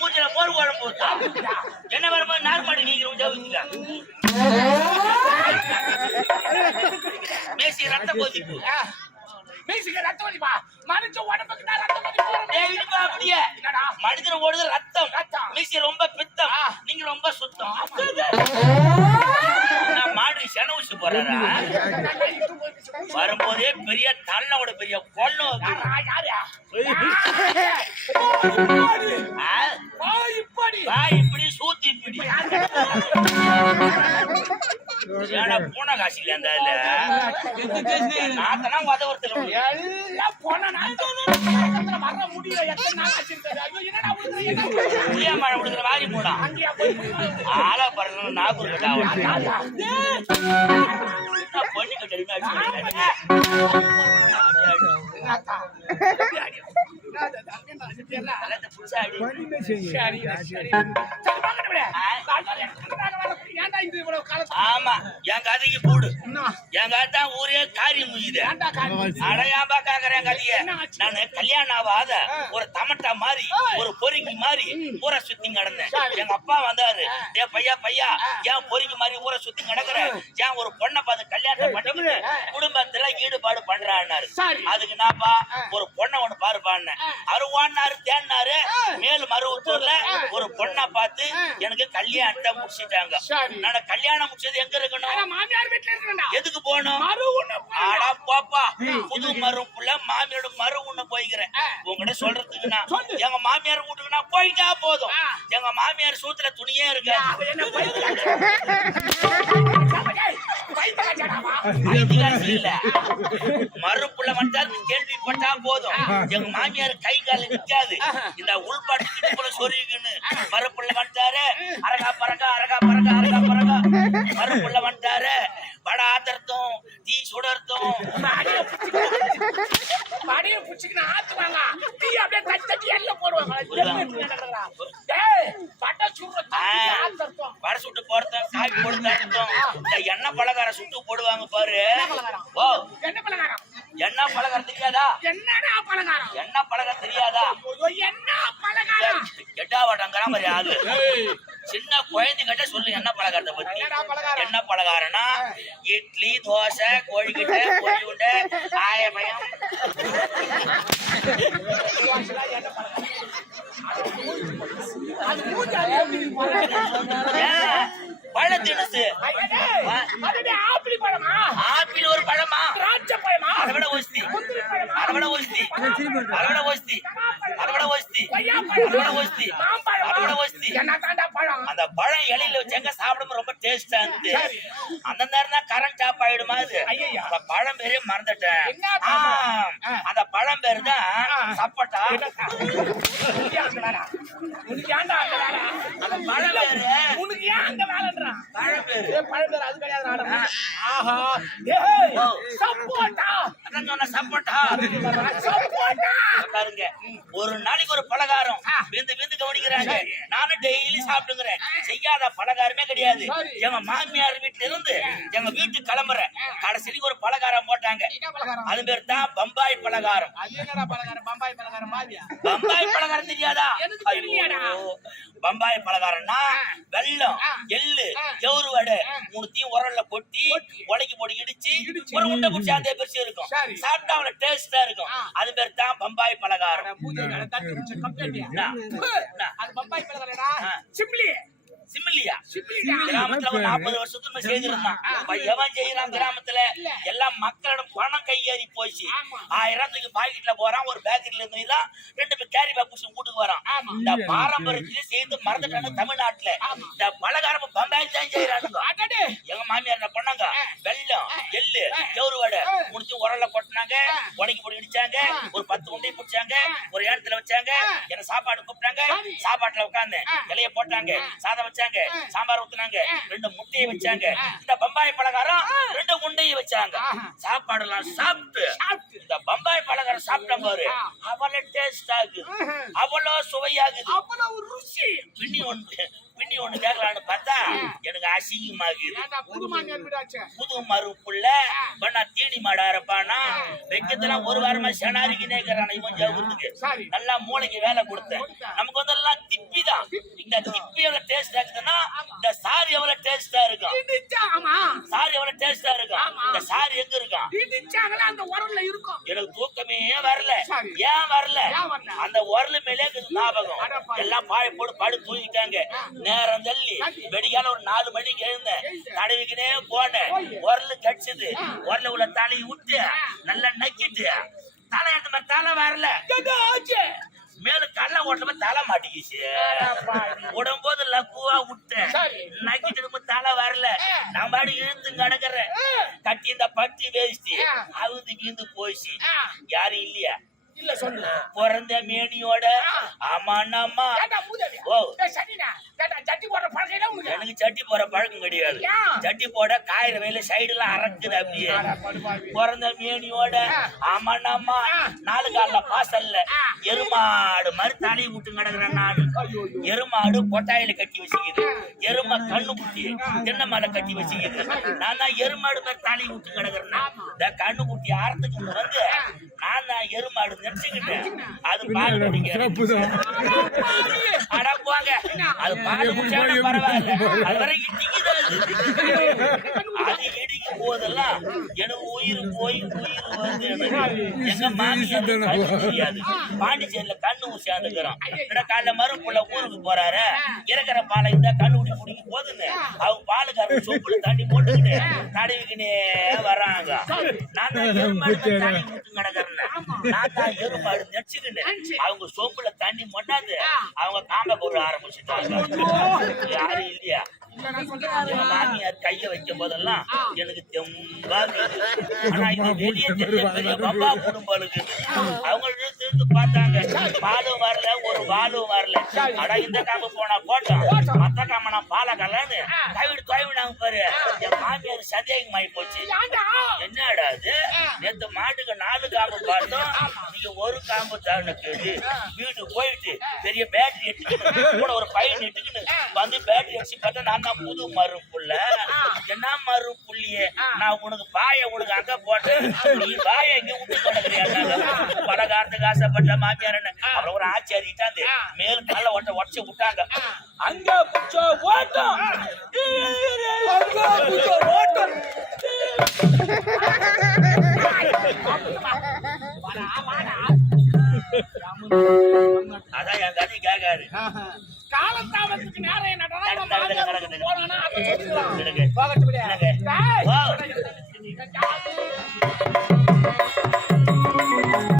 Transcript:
மூஞ்சில மோர் குழம்பு என்ன வரும்போது நார் நீங்க ஜவுச்சுக்க மேசி ரத்த கொதிப்பு. மீசிக்க ரத்த மனுஷ உடம்புக்கு ரத்த அப்படியே. மனிதன் ஓடுது ரத்தம். மீசி ரொம்ப பித்தம். நீங்க ரொம்ப சுத்தம். மாடு சென ஊசி போறாரா வரும்போதே பெரிய தள்ளோட பெரிய கொல்லம் யாரு? இப்படி சூத்தி இப்படி பூனை காசில அந்த நாத்தனா உதவுறதுல எல்லாம் போன நாள் வர முடியல எத்தனை நாள் புளியா மழை விடுக்கிற மாதிரி போடா அங்கேயா போய் போய் ஆளா பறக்கணும் நாகூர் கட்டா பொண்ணு ஆமா என் கதைக்கு போடு. என் கதை ஊரே காரி முயுது அடையாம்பா காக்குறேன் கதைய? நானு கல்யாணம் ஆகாத ஒரு தமட்டா மாதிரி ஒரு பொறுக்கி மாதிரி ஊரை சுத்தி கிடந்தேன். எங்க அப்பா வந்தாரு. ஏ பையா பையா ஏன் பொறுக்கி மாதிரி ஊரை சுத்தி கிடக்குற? ஏன் ஒரு பொண்ணை பார்த்து கல்யாணம் பண்ணிட்டு குடும்பத்துல ஈடுபாடு பண்றான்னாரு. அதுக்கு நான்ப்பா ஒரு பொண்ணை ஒண்ணு அருவான்னாரு தேன்னாரு. மேலும் மருவத்தூர்ல ஒரு பொண்ணை பார்த்து எனக்கு கல்யாணத்தை முடிச்சிட்டாங்க. நான் கல்யாணம் முடிச்சது எங்க இருக்கணும்? மாமியார் வீட்டுல இருக்கா எதுக்கு போகணும்? ஆடா போப்பா புது மரு புள்ள மாமியோட மரு உண்ண போய்க்கிறேன். உங்ககிட்ட சொல்றதுக்கு நான். எங்க மாமியார் வீட்டுக்கு நான் போயிட்டா போதும். எங்க மாமியார் சூத்துல துணியே இருக்கு மறு புள்ள வந்தாரு கேள்விப்பட்டா போதும். எங்க மாமியார் கை கால நிக்காது இந்த உள்பாட்டு கிட்ட சொருகின்னு மறு புள்ள வந்துட்டாரு அரகா பறக்கா அரகா பறக்கா அரகா பறக்கா மறு புள்ள வந்துட்டாரு வட ஆத்திரத்தும் தீ சுடர்த்தும் ஆத்துவாங்க. டீ அப்படியே தட்டி தட்டி எல்ல போடுவாங்க. பட்ட சுடுற தட்டி ஆத்தறோம் வடை சுட்டு போடுறதும் காய் போட்டு தடுத்தோம் இந்த எண்ணெய் பலகாரம் சுட்டு போடுவாங்க பாரு? ஓ. என்ன பலகாரம். எண்ணெய் பலகாரம் தெரியாதா? என்னடா பலகாரம்? எண்ணெய் பலகாரம் தெரியாதா? என்ன பலகாரம்? கெட்டா வாட்டங்கிற மாதிரி ஆளு. சின்ன குழந்தைகிட்ட சொல்லு என்ன பலகாரத்தை பத்தி. என்னடா பலகாரம்? என்ன பலகாரம்னா இட்லி தோசை கோழிக்கிட்ட கோழி உண்டை ஆயமயம் அது மூஞ்சாலே எப்படி பலகாரம்? பழ தினுசு ஐயா, டேய், அது ஆப்பிள் பழமா ஆப்பிள் ஒரு பழமா திராட்சை பழமா அதை விட ஒஸ்தி முந்திரி பழமா அதை விட ஒஸ்தி அதை விட ஒஸ்தி அதை விட ஒஸ்தி கொய்யா அதை விட பழமா ஒஸ்தி மாம்பழமா? அதை விட ஒஸ்தி என்ன தாண்டா பழம்? அந்த பழம் இலையில வச்சாங்க சாப்பிடும்போது ரொம்ப டேஸ்டா இருந்து. அந்த நேரம் தான் கரண்ட் ஆஃப் ஆயிடுமா அது. அந்த பழம் பேரே மறந்துட்டேன். அந்த பழம் பேரு தான் சப்போட்டா. அந்த பழம் பேரு. உனக்கு ஏன் அந்த வேலைன்றான்? பழம் பேரு. பழம் பேர் அது கிடையாது. ஆஹா. சப்போட்டா. சொன்ன சப்போட்டா. சப்போட்டா. பாருங்க. ஒரு நாளைக்கு ஒரு பலகாரம். விந்து விந்து கவனிக்கிறாங்க. நானும் டெய்லி சாப்பிட்டுங்கிறேன் செய்யாத பலகாரமே கிடையாது. எங்க மாமியார் வீட்டுல இருந்து எங்க வீட்டுக்கு கிளம்புறேன். கடைசிக்கு ஒரு பலகாரம் போட்டாங்க? அது பேர் தான் பம்பாய் பலகாரம்? பம்பாய் பலகாரம்? பம்பாய் பலகாரம் தெரியாதா? பம்பாய் பலகாரம்னா வெல்லம் ஆ. எள்ளு. எவரு வடை மூணுத்தையும் உரல்ல கொட்டி உடைக்கு போட்டு இடிச்சு. ஒரு உண்டை பிடிச்சி அதே பெருசு இருக்கும். சாப்பிட்டா அவ்வளவு டேஸ்டா இருக்கும். அது பேர் தான் பம்பாய் பலகாரம்? அது பம்பாய் பலகாரம்டா. சிம்லி. கிராமத்துல ஒரு நாற்பது வருஷத்துக்கு செய்திருந்தான். எவன் செய்யறான் கிராமத்துல? எல்லாம் மக்களிடம் பணம் கையேறி போச்சு. ஆயிரம் தூக்கி பாக்கெட்ல போறான் ஒரு பேக்கரியில இருந்து தான் ரெண்டு பேர் கேரி பேக் புடிச்சு வீட்டுக்கு வரான். இந்த பாரம்பரியத்திலே சேர்ந்து மறந்துட்டாங்க தமிழ்நாட்டுல. இந்த பலகாரம் பம்பாய் தான் செய்யறானுங்க. எங்க மாமியார் என்ன பண்ணாங்க? வெல்லம் எள்ளு ஜவுறு வடை முடிச்சு உரல்ல கொட்டினாங்க. உடைக்கு போட்டு இடிச்சாங்க. ஒரு பத்து உண்டையை பிடிச்சாங்க. ஒரு ஏனத்துல வச்சாங்க. என்ன சாப்பாடு கூப்பிட்டாங்க. சாப்பாட்டுல உட்கார்ந்து இலைய போட்டாங்க. சாதம் வச்சாங்க. சாம்பார் ஊத்துனாங்க. ரெண்டு முட்டையை வச்சாங்க. இந்த பம்பாய் பலகாரம் ரெண்டு முண்டையை வச்சாங்க. சாப்பாடு எல்லாம் சாப்பிட்டு. இந்த பம்பாய் பலகாரம் சாப்பிட்ட பாரு அவ்வளவு டேஸ்ட் ஆகுது. அவ்வளவு சுவையாகுது. அவ்வளவு ருசி. பின்னி ஒன்று. பின்னி ஒண்ணு கேட்கலான்னு பார்த்தா எனக்கு அசிங்கமாகுது. புது மறுப்புள்ள பண்ணா தீனி மாடா இருப்பானா? வெக்கத்தெல்லாம் ஒரு வாரமா செனாரிக்கு நேக்கிறான் இவன் ஜவுத்துக்கு. நல்லா மூளைக்கு வேலை கொடுத்தேன். நமக்கு வந்து எல்லாம் திப்பி தான் இந்த திப்பி எவ்வளவு டேஸ்ட் இருக்குதுன்னா இந்த சாரி எவ்வளவு டேஸ்டா இருக்கும்? சாரி எவ்வளவு டேஸ்டா இருக்கும். இந்த சாரி எங்க இருக்கும்? இடிச்சாங்களே அந்த உரல்ல இருக்கும். எனக்கு தூக்கமே வரல. ஏன் வரல? அந்த உரல் மேலே ஞாபகம். எல்லாம் பாய போட்டு படு தூங்கிட்டாங்க. நேரம் தள்ளி வெடிக்கால ஒரு நாலு மணிக்கு எழுந்தேன். தடவிக்கினே போனேன். உரல் கடிச்சது. உரல உள்ள தலையை விட்டு நல்லா நக்கிட்டு. தலை எடுத்த மாதிரி தலை வரல. மேல கல்ல ஓட்டமா தலை மாட்டிக்கிச்சு. உடம்போது லக்குவா விட்டேன். நக்கிட்டு நம்ம தலை வரல. நான் பாடி இழுத்து கிடக்குறேன். கட்டி இந்த பட்டி வேஸ்டி. அவுந்து வீந்து போயிடுச்சு ஆ. யாரும் இல்லையா? இல்ல சொல்லு பிறந்த மேனியோட ஏன்டா மூதேவி ஓ டேய் சனினா ஏன்டா ஜட்டி போடுற பழக்கம் உனக்கு எனக்கு சட்டி போற பழக்கம் கிடையாது? சட்டி போட காயிற வேலை சைடுல அறக்குது அப்படியே. அட படுபாவி. பிறந்த மேனியோட ஆ. ஆமாண்ணாமா ஆ. நாலு கால்ல பாசல்ல. எருமாடு மாதிரி தலையை விட்டு கிடக்குறேன் நானு. எருமாடு கொட்டாயில கட்டி வச்சுக்குது. எருமை கண்ணு குட்டி தென்னை மலை கட்டி வச்சுக்குது. நான் தான் எருமாடு மாதிரி தலையை விட்டு கிடக்குறேன் இந்த கண்ணு குட்டி முன்ன வந்து நான் தான் எருமாடு நினைச்சுக்கிட்டேன். அது பால் அது குடிச்சாலும் பரவாயில்ல. அது வரை இடிக்குது அது. அது இடிக்கும் போதெல்லாம் எனக்கு உயிர் போய் உயிர் வந்து. எங்க மாமியார் தெரியாது பாண்டிச்சேரியில கண்ணு காலைல மறுப்புள்ள ஊருக்கு போறாரு? இறக்குற பாலை இந்த கண்ணு குடி குடிக்க போதுன்னு. அவங்க பாலுக்காரங்க சொப்புல தண்ணி போட்டுக்கிட்டு தடவிக்கினே வர்றாங்க நான் தண்ணி ஊத்து கிடக்குறேன் நான் தான் எருமாடு நெச்சுக்கிட்டு அவங்க சொம்புல தண்ணி மொட்டாது. அவங்க காம்ப போட ஆரம்பிச்சுட்டாங்க. யாரும் இல்லையா? மாமியார் கைய வைக்கும் போதெல்லாம் எனக்கு தெம்பா. ஆனா இது வெளியே பப்பா குடும்பங்களுக்கு அவங்க இழுத்து இழுத்து பார்த்தாங்க. பாலும் வரல ஒரு வாலும் வரல. அட இந்த காம்பு போனா போட்டோம். மத்த காம்பு நான் ஒரு காம்பு தானே கேட்டு வீட்டுக்கு போயிட்டு பெரிய பேட்டரி எடுத்துக்கிட்டு கூட ஒரு பையன் எடுத்துக்கிட்டு வந்து பேட்டரி அடிச்சு பார்த்தா நான் தான் புது மறுப்புள்ள என்ன மறுப்புள்ளியே நான் உனக்கு பாய உனக்கு அங்க போட்டு நீ பாய இங்க விட்டு கிடக்குறியா பல காலத்துக்கு ஆசைப்பட்ட மாமியார் என்ன? அப்புறம் ஒரு ஆச்சாரிட்டாந்து மேல் கால ஒட்ட உடச்சு விட்டாங்க. அங்க புடிச்சோ ஓட்டம். அங்க புடிச்சோ ஓட்டம். அதான் என் கதை கேட்காது காலத்தாமத்துக்கு நேரம்